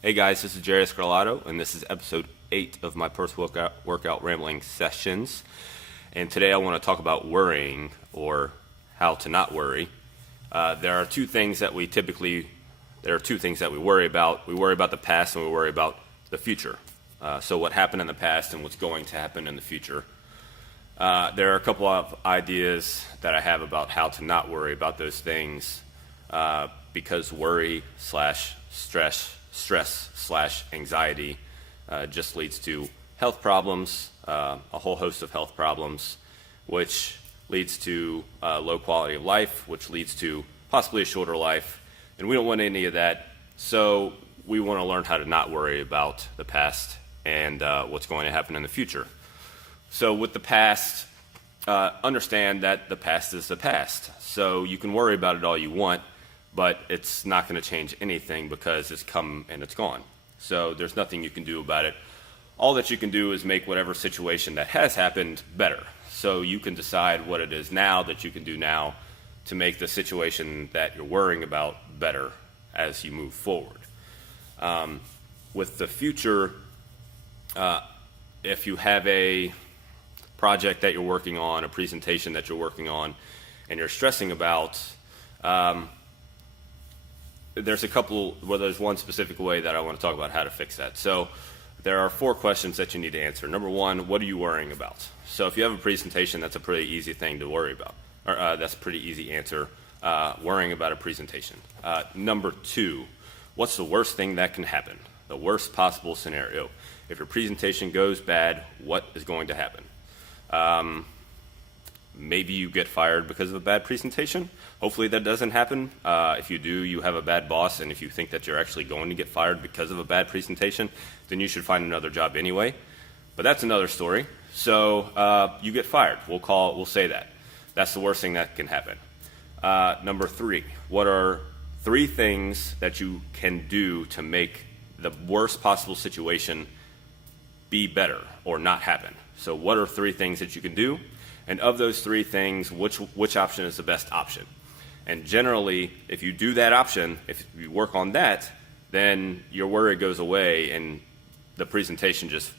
Hey guys, this is Jerry Scarlato, and this is episode 8 of my post-workout rambling sessions. And today I want to talk about worrying, or how to not worry. There are two things that we worry about. We worry about the past and we worry about the future. So what happened in the past and what's going to happen in the future. There are a couple of ideas that I have about how to not worry about those things, because worry / stress / anxiety just leads to health problems, a whole host of health problems, which leads to low quality of life, which leads to possibly a shorter life, and we don't want any of that. So we want to learn how to not worry about the past and what's going to happen in the future. So with the past, understand that the past is the past. So you can worry about it all you want, but it's not going to change anything because it's come and it's gone. So there's nothing you can do about it. All that you can do is make whatever situation that has happened better. So you can decide what it is now that you can do now to make the situation that you're worrying about better as you move forward. With the future, if you have a project that you're working on, a presentation that you're working on, and you're stressing about, there's one specific way that I want to talk about how to fix that. So there are 4 questions that you need to answer. Number 1, what are you worrying about? So if you have a presentation, that's a pretty easy thing to worry about. That's a pretty easy answer, worrying about a presentation. Number 2, what's the worst thing that can happen? The worst possible scenario. If your presentation goes bad, what is going to happen? Maybe you get fired because of a bad presentation. Hopefully that doesn't happen. If you do, you have a bad boss, and if you think that you're actually going to get fired because of a bad presentation, then you should find another job anyway. But that's another story. So you get fired. We'll say that. That's the worst thing that can happen. Number 3, what are 3 things that you can do to make the worst possible situation be better or not happen? So what are 3 things that you can do? And of those 3 things, which option is the best option? And generally, if you do that option, if you work on that, then your worry goes away and the presentation just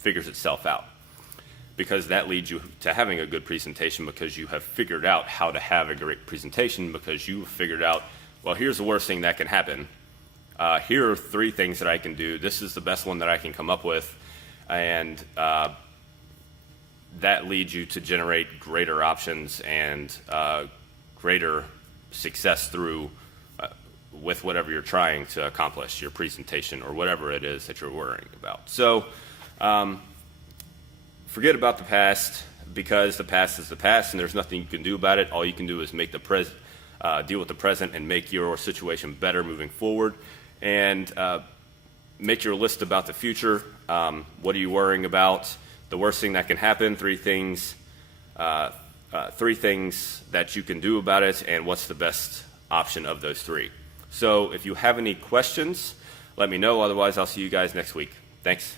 figures itself out. Because that leads you to having a good presentation, because you have figured out how to have a great presentation, because you have figured out, well, here's the worst thing that can happen. Here are 3 things that I can do. This is the best one that I can come up with. And that leads you to generate greater options and greater success with whatever you're trying to accomplish, your presentation or whatever it is that you're worrying about. So forget about the past, because the past is the past and there's nothing you can do about it. All you can do is make deal with the present and make your situation better moving forward, and make your list about the future. What are you worrying about? The worst thing that can happen, 3 things that you can do about it, and what's the best option of those 3. So if you have any questions, let me know. Otherwise, I'll see you guys next week. Thanks.